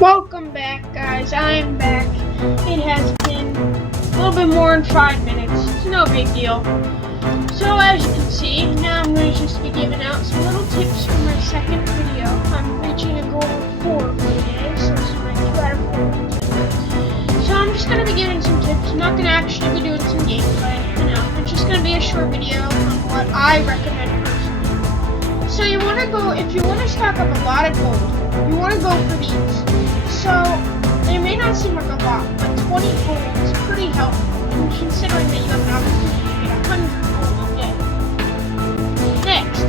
Welcome back, guys. I'm back. It has been a little bit more than 5 minutes. It's no big deal. So as you can see, now I'm going to just be giving out some little tips for my second video. I'm reaching a goal of 4 for the day, so this is my 2 out of 4. So I'm just going to be giving some tips. I'm not going to actually be doing some gameplay. It's just going to be a short video on what I recommend personally. So you want to go, if you want to stock up a lot of gold, you want to go for these. So, they may not seem like a lot, but 20 gold is pretty helpful, considering that you have an opportunity to get 100 gold a day. Next,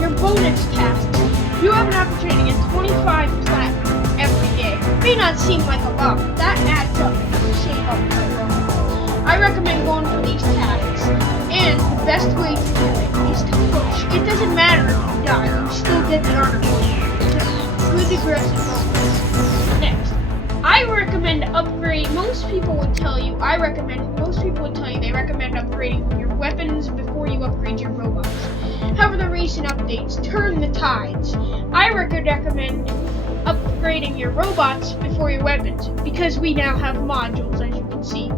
your bonus tasks. You have an opportunity to get 25 platinum every day. It may not seem like a lot, but that adds up if you save up for it. I recommend going for these tasks, and the best way to do it is to push. It doesn't matter if you die, you still get the honor point. Good aggressive bonus. Next, I recommend upgrade. Most people would tell you they recommend upgrading your weapons before you upgrade your robots. However, the recent updates turn the tides. I recommend upgrading your robots before your weapons because we now have modules, as you can see.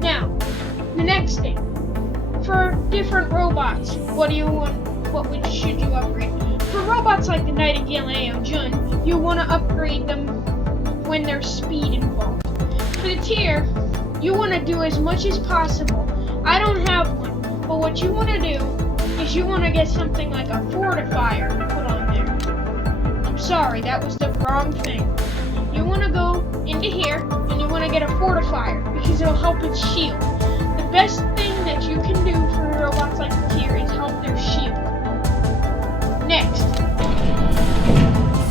Now, the next thing, for different robots, should you upgrade? For robots like the Nightingale and Jun, you want to upgrade them when there's speed involved. For the tier, you want to do as much as possible. I don't have one, but what you want to do is you want to get something like a fortifier to put on there. I'm sorry, that was the wrong thing. You want to go into here, and you want to get a fortifier, because it'll help its shield. The best thing that you can do for robots like the tier is help their shield. Next,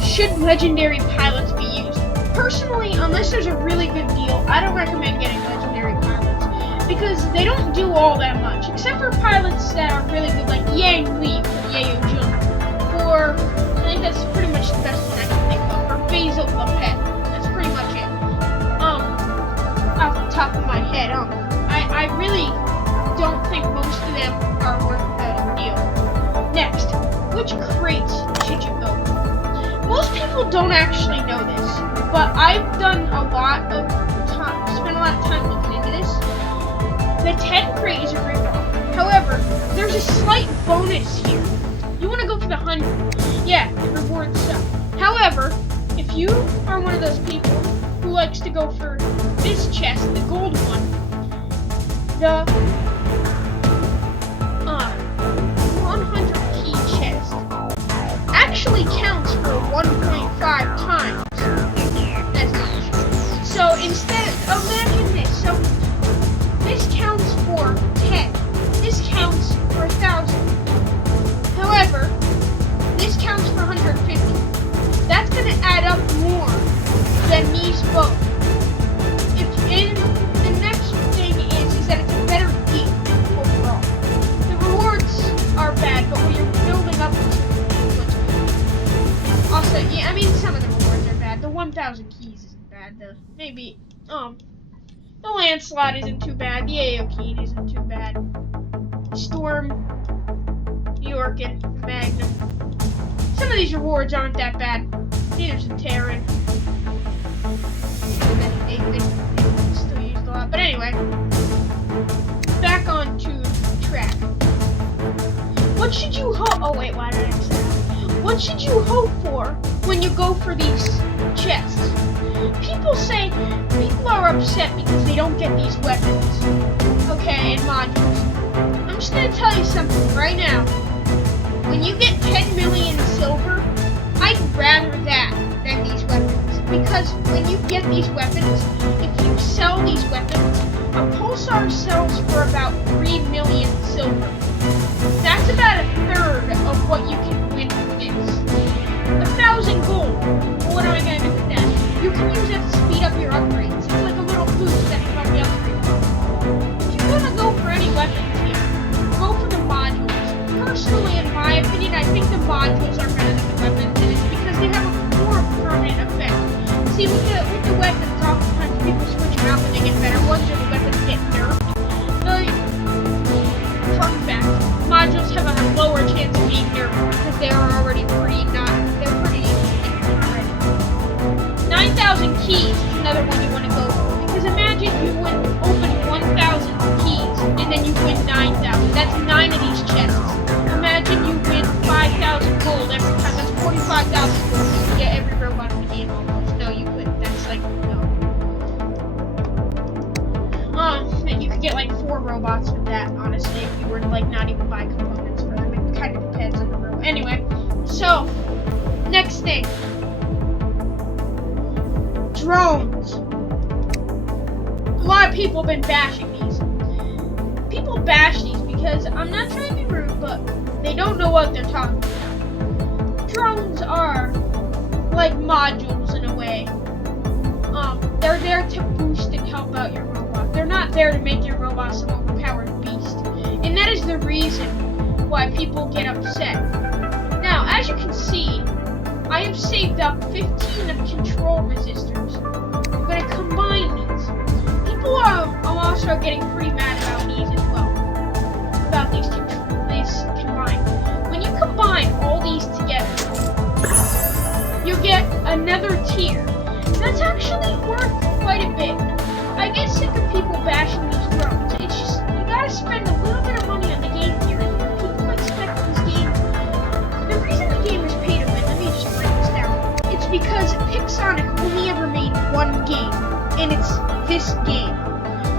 should legendary pilots be used? Personally, unless there's a really good deal, I don't recommend getting legendary pilots because they don't do all that much, except for pilots that are really good, like Yang Li from Yayo Jun, or I think that's pretty much the best one I can think of, or Basil Lapet. That's pretty much it. Off the top of my head, I really don't think most of them are worth the deal. Next, which crates should you go for? Most people don't actually know this, but I've done spent a lot of time looking into this. The 10 crate is a rip-off. However, there's a slight bonus here. You want to go for the 100. Yeah, it rewards stuff. However, if you are one of those people who likes to go for this chest, the gold one, the 100 key chest actually counts for 1.5 times as much. So instead, imagine this. So this counts for 10. This counts for 1,000. However, this counts for 150. That's going to add up more than these both. The next thing is that it's a better deal overall. The rewards are bad, but when you're building up to it, also, yeah, I mean, some of the rewards are bad. The 1,000 keys isn't bad. The Lancelot isn't too bad. The Aokeen isn't too bad. Storm, Yorkin, Magnum. Some of these rewards aren't that bad. Neither's the Terran. They still used a lot. But anyway, back on to track. What should you hope? Oh wait, why did I say that? What should you hope for when you go for these chests? People are upset because they don't get these weapons. Okay, and modules. I'm just gonna tell you something right now. When you get 10 million silver, I'd rather that than these weapons. Because when you get these weapons, if you sell these weapons, a pulsar sells for about 3 million silver. That's about a third of what you can win with this. 1,000 gold. What am I going to do with that? You can use it to speed up your upgrades. It's like a little boost that can help you upgrade. If you're going to go for any weapons here, go for the modules. Personally, in my opinion, I think the modules are better than the weapons, and it's because they have a more permanent effect. See, with the weapons, oftentimes people switch them out when they get better ones, or the weapons get nerfed. Fun fact, modules have a lower chance of being nerfed because they are already pretty thing. Drones. A lot of people have been bashing these. People bash these because, I'm not trying to be rude, but they don't know what they're talking about. Drones are like modules in a way. They're there to boost and help out your robot. They're not there to make your robot some overpowered beast. And that is the reason why people get upset. Now, as you can see, I have saved up 15 of control resistors. I'm going to combine these. People are also getting pretty mad about these as well. About these combined. When you combine all these together, you get another tier. That's actually worth quite a bit. I get sick of people bashing these drones. It's just, you gotta spend a little bit of money on the game here. People expect this game. The reason the game is pay to win, let me just break this down. It's because Pixonic only ever made one game, and it's this game.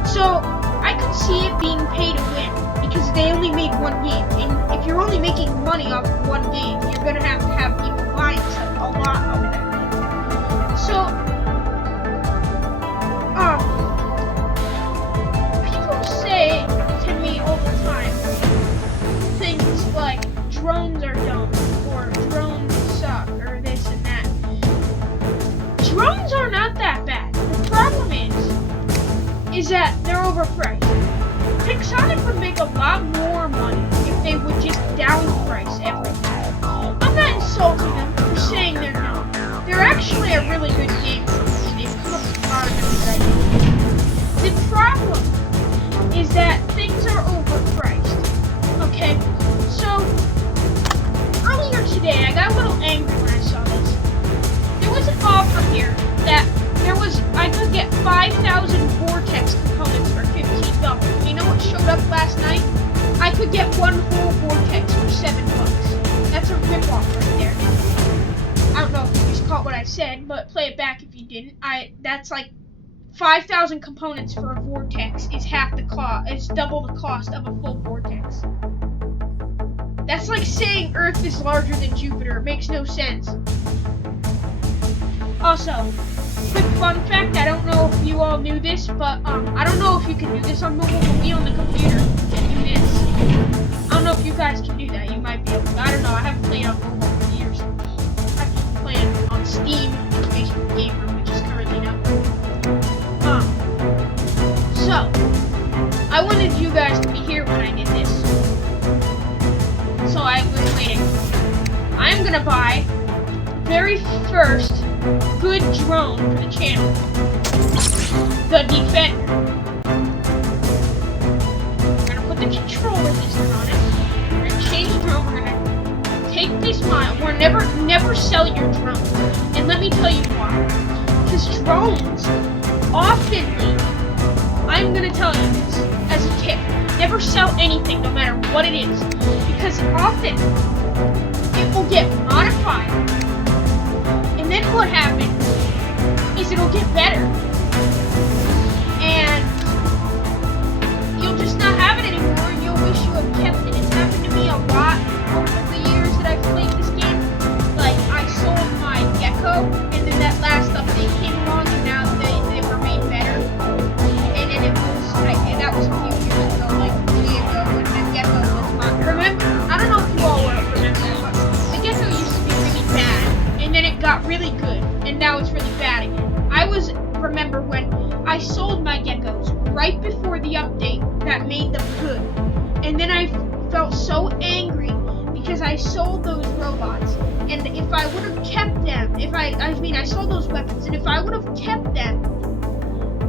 So, I could see it being pay to win, because they only made one game. And if you're only making money off of one game, you're gonna have to have people buying a lot of that. So, people say to me all the time things like drones are dumb or drones suck or this and that. Drones are not that bad. The problem is that they're overpriced. Pixonic would make a lot more money if they would just downprice everything. I'm not insulting them for saying they're dumb. They're actually a really good game. They've come up with a lot of good ideas. The problem is that things are overpriced. Okay, so earlier today I got a little angry when I saw this. There was an offer here that I could get 5,000 Vortex components for $15. You know what showed up last night? I could get one whole Vortex for $7. That's a rip-off right there. I don't know if you just caught what I said, but play it back if you didn't. That's like 5,000 components for a Vortex is half the cost. It's double the cost of a full Vortex. That's like saying Earth is larger than Jupiter. It makes no sense. Also, quick fun fact. I don't know if you all knew this, but I don't know if you can do this on mobile, but we on the computer can do this. I don't know if you guys can do that. You might be able to. I don't know. I haven't played on mobile for years. I've been playing on Steam, Facebook Gamer, which is currently not working. So, I wanted you guys to be here when I did this. So I was waiting. I'm gonna buy very first good drone for the channel. The Defender. We're gonna put the control resistor on it. We're gonna change drone. We're gonna take this mile. We're never sell your drone. And let me tell you why. Because drones oftenly, I'm gonna tell you this as a tip. Never sell anything, no matter what it is. Because often, it will get modified. And then what happens is it'll get better. And you'll just not have it anymore, and you'll wish you had kept it. It's happened to me a lot over the years that I've played this game. Like, I sold my Gecko, and then that last update came along, and now they were made better. And then it was, like, and that was a few years ago, like 3 years ago, when the Gecko was not. Remember, I don't know if you all remember, but the Gecko used to be really bad, and then it got really good, and now it's really bad again. Remember when I sold my geckos right before the update that made them good, and then I felt so angry because I sold those robots, and if I would have kept them, I sold those weapons, and if I would have kept them,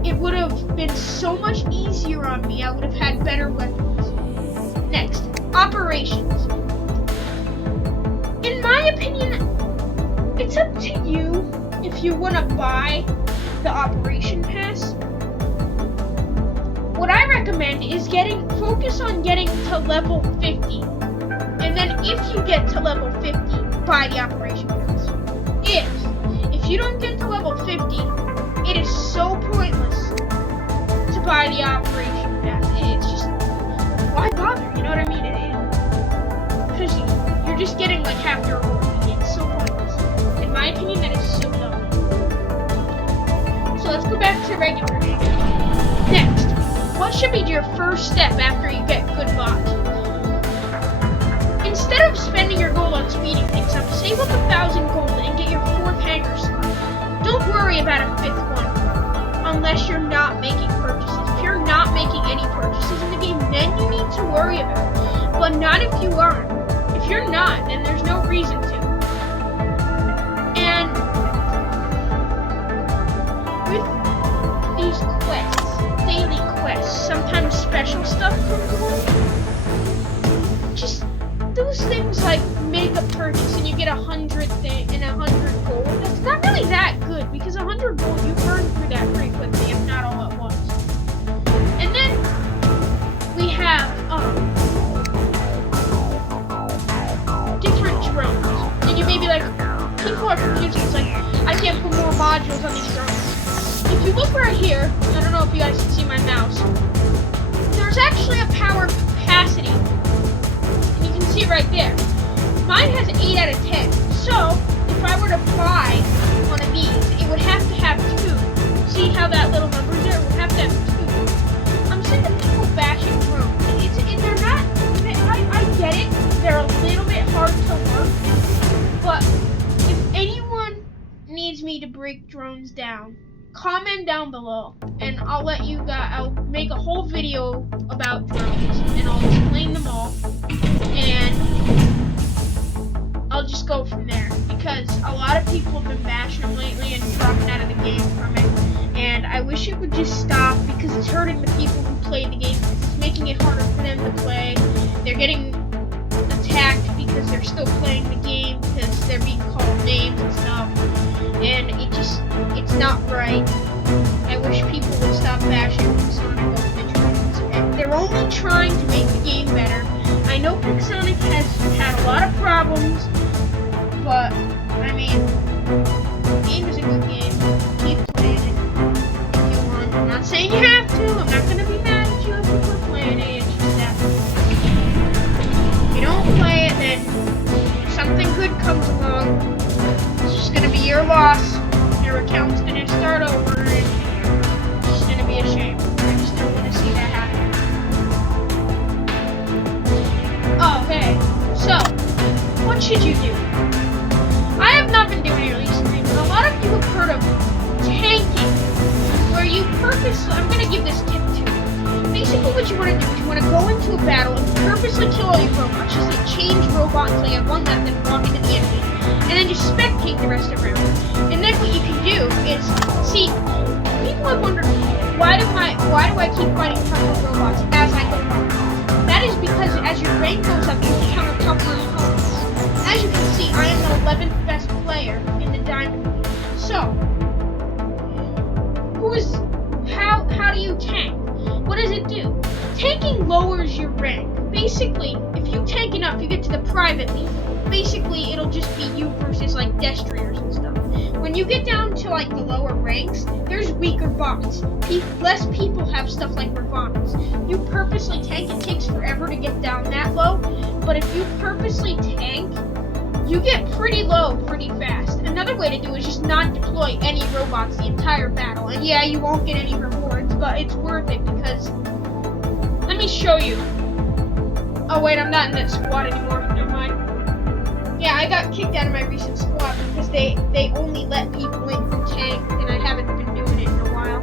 it would have been so much easier on me. I would have had better weapons. Next, operations. In my opinion, it's up to you if you want to buy the operation pass. What I recommend is focus on getting to level 50. And then if you get to level 50, buy the operation pass. If you don't get to level 50, it is so pointless to buy the operation pass. It's just, why bother? You know what I mean? Because you're just getting like half your reward. It's so pointless, in your first step after you get good bots. Instead of spending your gold on speeding things up, save up 1,000 gold and get your 4th hangar slot. Don't worry about a 5th one, unless you're not making purchases. If you're not making any purchases in the game, then you need to worry about it. But not if you aren't. If you're not, then there's no reason to. And with these quests, daily quests, sometimes special stuff comes along. Just those things like make a purchase and you get 100 and 100 gold. That's not really that good because 100 gold you burn through that pretty quickly, if not all at once. And then we have different drones. And you may be like, people are confusing. It's like I can't put more modules on these drones. If you look right here, I don't know if you guys can see my mouse. There's actually a power capacity. See right there. Mine has 8 out of 10. So if I were to buy one of these, it would have to have 2. See how that little number's there? It would have to have 2. I'm sick of people bashing drones. They're not. I get it. They're a little bit hard to work. But if anyone needs me to break drones down, comment down below, and I'll let you guys. I'll make a whole video about drones, and I'll explain them all. And I'll just go from there because a lot of people have been bashing them lately and dropping out of the game from it. And I wish it would just stop because it's hurting the people who play the game. It's making it harder for them to play. They're getting attacked because they're still playing the game because they're being called names and stuff. And it's not right. I wish people would stop bashing Pixonic over the drones. And they're only trying to make the game better. I know Pixonic has had a lot of problems, but, I mean, the game is a good game. Keep playing it if you want. I'm not saying you have to. I'm not going to be mad at you if you quit playing it. It's just that if you don't play it, then if something good comes along, it's just going to be your loss. Your account's going to start over, and it's just going to be a shame. I just don't want to see that happen. Okay, so, what should you do? I have not been doing it recently, but a lot of you have heard of tanking, where you purposely, I'm going to give this tip to you. Basically what you want to do is you want to go into a battle and purposely kill all your robots, just like change robots until you have one left and walk into the enemy, and then just spectate the rest around. And then what you can do is, see, people have wondered, why do I keep fighting tougher robots as I go on? That is because as your rank goes up, you encounter tougher opponents. As you can see, I am the 11th best player in the Diamond League. So, how do you tank? What does it do? Tanking lowers your rank. Basically, if you tank enough, you get to the private league. Basically, it'll just be you versus like Destroyers and stuff. When you get down to like the lower ranks, there's weaker bots. Less people have stuff like Ravana's. You purposely tank, it takes forever to get down that low, but if you purposely tank, you get pretty low pretty fast. Another way to do it is just not deploy any robots the entire battle. And yeah, you won't get any rewards, but it's worth it because, let me show you. Oh wait, I'm not in that squad anymore, never mind. Yeah, I got kicked out of my recent squad because they only let people in who tank, and I haven't been doing it in a while.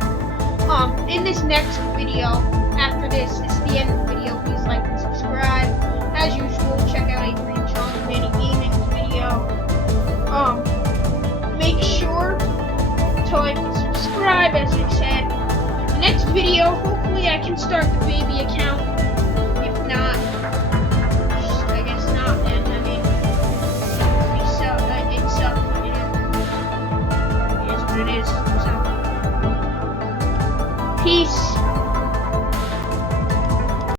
In this next video, after this is the end of the video, please like and subscribe. As usual, check out Adrian Chong Manny Gaming's video. Make sure to like and subscribe, as I said. The next video, hopefully I can start the baby account. If not, I guess not then. I mean, it's you know, it is what it is. So, peace.